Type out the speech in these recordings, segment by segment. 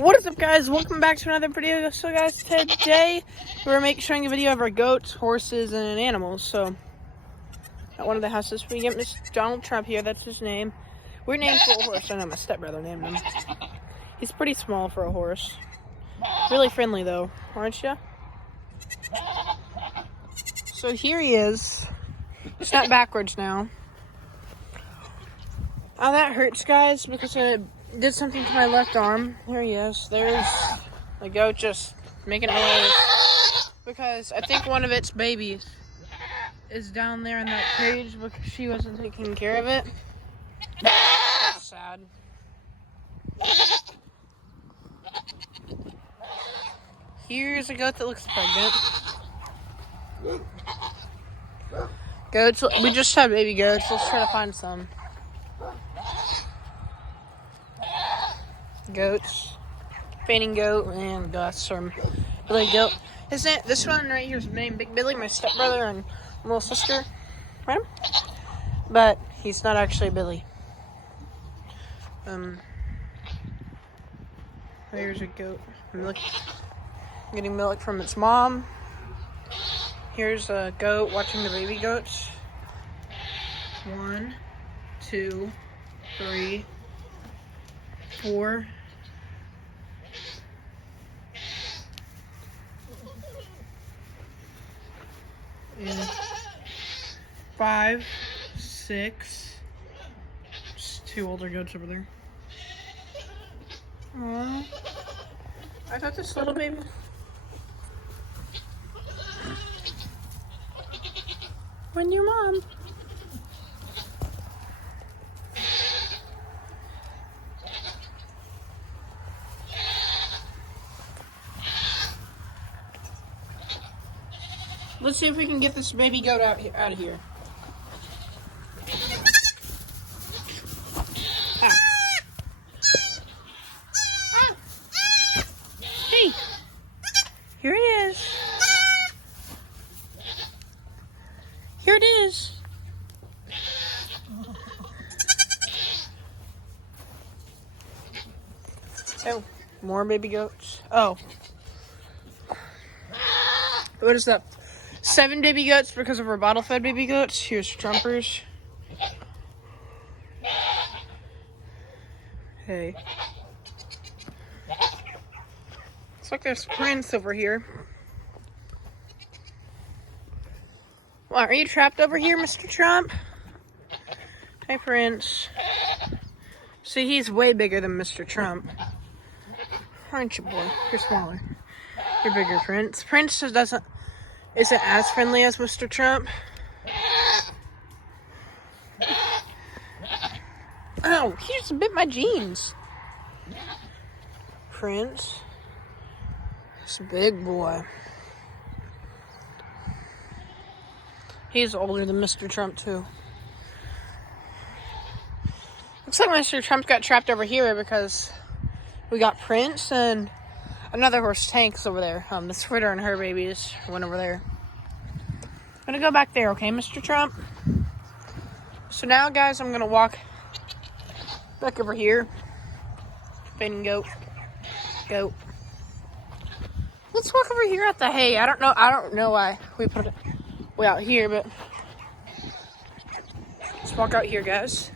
What is up, guys? Welcome back to another video. So guys, today we're showing a video of our goats, horses, and animals. So at one of the houses we get Mr. Donald Trump here, that's his name. We're named for a horse. I know my stepbrother named him. He's pretty small for a horse. Really friendly though, aren't you? So here he is. Snap backwards now. Oh, that hurts, guys, because I did something to my left arm. Here he is. There's the goat just making noise because I think one of its babies is down there in that cage because she wasn't taking care of it. That's sad. Here's a goat that looks pregnant. Goats, we just have baby goats. Let's try to find some. Goats, fainting goat, and Gus or Billy goat. Isn't this one right here is named Big Billy, my stepbrother and little sister, right? But he's not actually Billy. Here's a goat. Getting milk from its mom. Here's a goat watching the baby goats. 1, 2, 3, 4. And 5, 6. Just 2 older goats over there. Aww. I thought this little baby. When your mom. Let's see if we can get this baby goat out of here. Ah. Ah. Hey, here it is. Here it is. Oh, more baby goats. Oh. What is that? 7 baby goats because of our bottle-fed baby goats. Here's Trumpers. Hey. Looks like there's Prince over here. Well, are you trapped over here, Mr. Trump? Hey, Prince. See, he's way bigger than Mr. Trump. Aren't you, boy? You're smaller. You're bigger, Prince. Prince isn't as friendly as Mr. Trump. Oh, he just bit my jeans. Prince. He's a big boy. He's older than Mr. Trump, too. Looks like Mr. Trump got trapped over here because we got Prince and another horse, Tank's over there. Miss Fritter and her babies went over there. I'm gonna go back there, okay, Mr. Trump? So now, guys, I'm gonna walk back over here. Fainting goat. Goat. Let's walk over here at the hay. I don't know why we put it way out here, but let's walk out here, guys.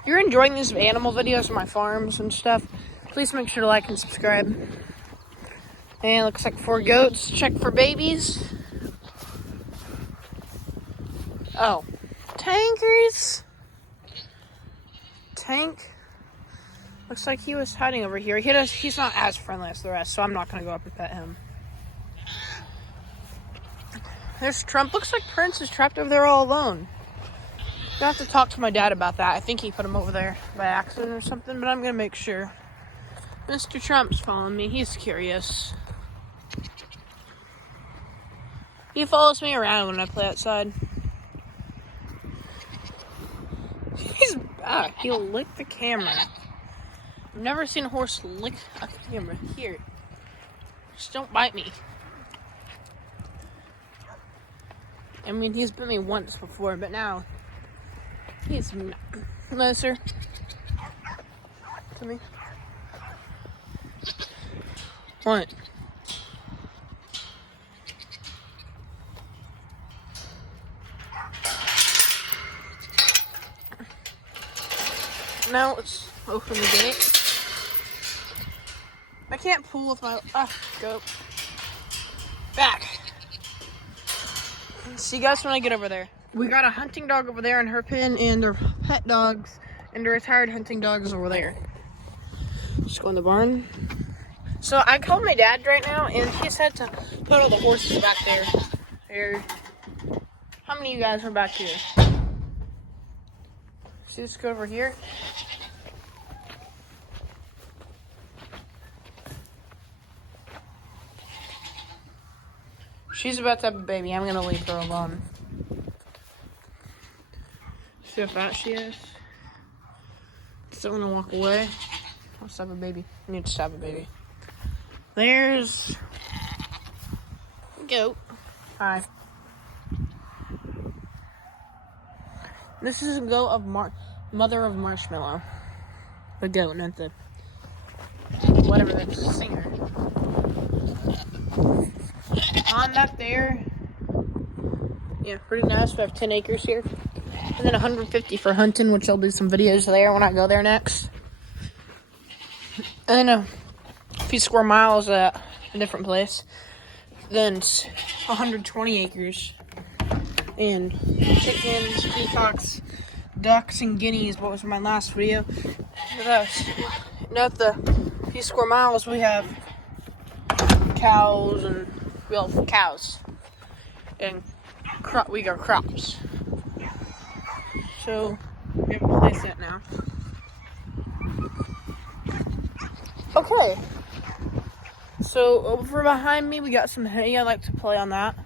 If you're enjoying these animal videos of my farms and stuff, please make sure to like and subscribe. And it looks like 4 goats. Check for babies. Oh. Tankers. Tank. Looks like he was hiding over here. He's not as friendly as the rest, so I'm not going to go up and pet him. There's Trump. Looks like Prince is trapped over there all alone. I have to talk to my dad about that. I think he put him over there by accident or something, but I'm going to make sure. Mr. Trump's following me. He's curious. He follows me around when I play outside. He'll lick the camera. I've never seen a horse lick a camera. Here. Just don't bite me. I mean, he's bit me once before, but now he's nicer. to me. What? Now let's open the gate. I can't pull with my go back. See you guys when I get over there. We got a hunting dog over there in her pen, and their pet dogs and the retired hunting dogs over there. Just go in the barn. So I called my dad right now, and he said to put all the horses back there. Here. How many of you guys are back here? See this go over here? She's about to have a baby. I'm gonna leave her alone. See how fat she is? Still gonna walk away. Let's have a baby. I need to have a baby. There's goat. Hi. This is a goat of Mother of Marshmallow. The goat, not the whatever the singer. On back there. Yeah, pretty nice. We have 10 acres here. And then 150 for hunting, which I'll do some videos there when I go there next. And then a few square miles at a different place. Then 120 acres. And chickens, peacocks, ducks, and guineas. What was my last video? Now at the few square miles, we have cows, and we have cows. And we got crops. So we have a place set now. Okay. So over behind me, we got some hay. I like to play on that.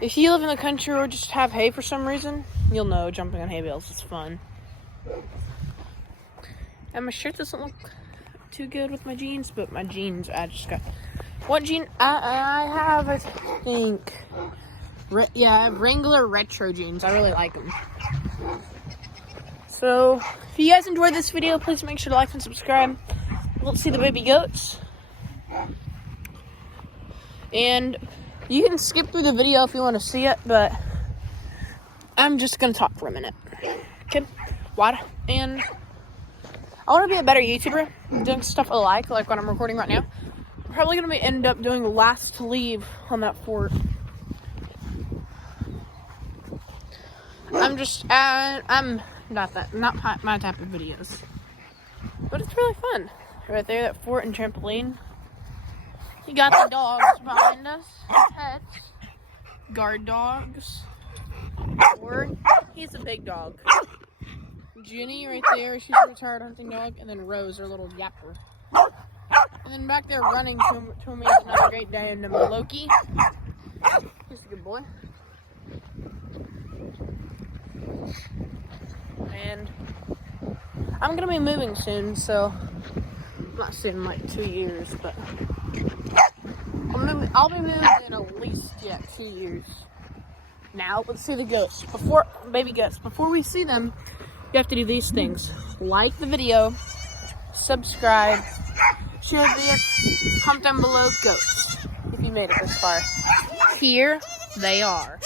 If you live in the country or just have hay for some reason, you'll know jumping on hay bales is fun. And my shirt doesn't look too good with my jeans, but my jeans, I just got... What jean? I have, I think... I have Wrangler Retro jeans. I really like them. So, if you guys enjoyed this video, please make sure to like and subscribe. Let's see the baby goats. And you can skip through the video if you want to see it, but I'm just going to talk for a minute. Okay? What? And I want to be a better YouTuber, doing stuff I like what I'm recording right now. I'm probably going to end up doing Last to Leave on that fort. I'm not my type of videos. But it's really fun. Right there, that fort and trampoline. You got the dogs behind us, pets, guard dogs. He's a big dog. Jenny right there, she's a retired hunting dog, and then Rose, our little yapper. And then back there running to me is another great day named Loki. He's a good boy. And I'm gonna be moving soon, so not soon, like 2 years, but I'll be moving in at least 2 years. Now let's see the goats. Baby goats. Before we see them, you have to do these things: like the video, subscribe, share the comment down below goats. If you made it this far, here they are.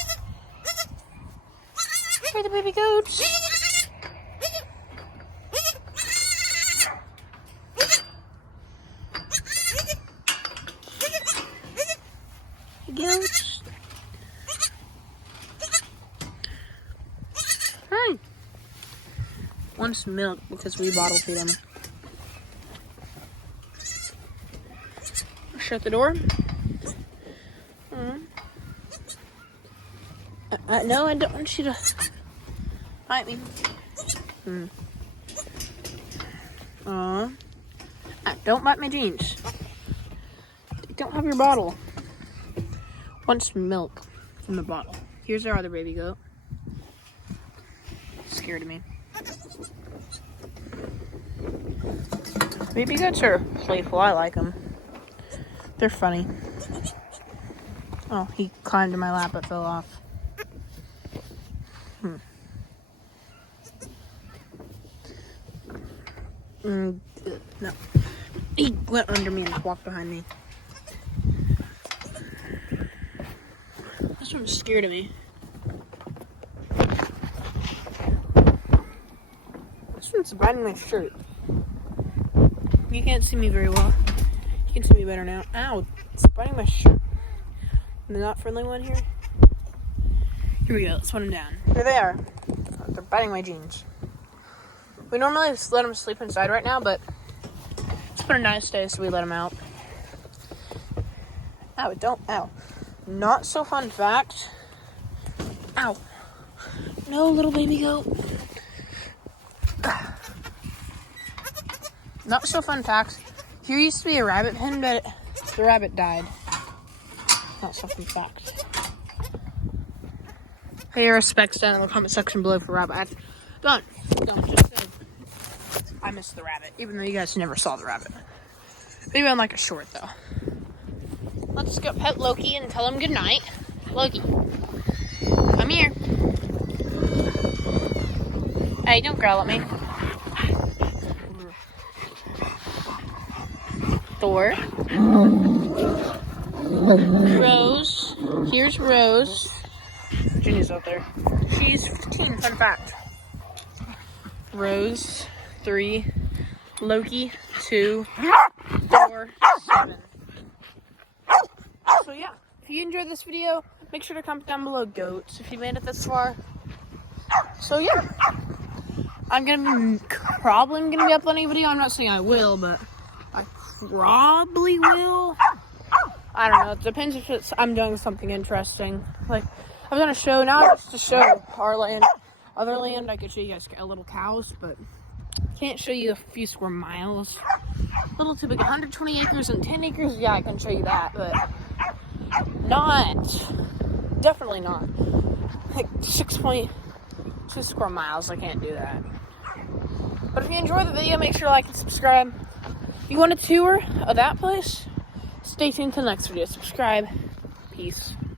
Here are the baby goats. Goats. Hi. Wants milk because we bottle feed him. Shut the door. No, I don't want you to bite me. Don't bite my jeans. Don't have your bottle. Wants milk from the bottle. Here's our other baby goat. Scared of me. Baby goats are playful. I like them. They're funny. Oh, he climbed in my lap but fell off. No. He went under me and walked behind me. This one's scared of me. This one's biting my shirt. You can't see me very well. You can see me better now. Ow, it's biting my shirt. The not friendly one here. Here we go, let's put them down. Here they are. They're biting my jeans. We normally just let them sleep inside right now, but it's been a nice day, so we let them out. Ow, ow. Not so fun fact. Ow. No, little baby goat. Not so fun fact. Here used to be a rabbit pen, but the rabbit died. Not so fun fact. Pay your respects down in the comment section below for rabbit. Don't just say I missed the rabbit, even though you guys never saw the rabbit. Maybe on like a short though. Let's go pet Loki and tell him goodnight. Loki, come here. Hey, don't growl at me. Thor. Rose. Here's Rose. Ginny's out there. She's 15, fun fact. Rose, 3. Loki, 2. Thor, 7. So yeah, if you enjoyed this video, make sure to comment down below goats if you made it this far. So yeah, I'm probably gonna be uploading a video. I'm not saying I will, but I probably will. I don't know. It depends if I'm doing something interesting. Like I've done a show now. It's to show our land, other land. I could show you guys a little cows, but can't show you a few square miles. A little too big. 120 acres and 10 acres. Yeah, I can show you that, but definitely not. Like 6.2 square miles. I can't do that. But if you enjoyed the video, make sure to like and subscribe. If you want a tour of that place, stay tuned to the next video. Subscribe. Peace.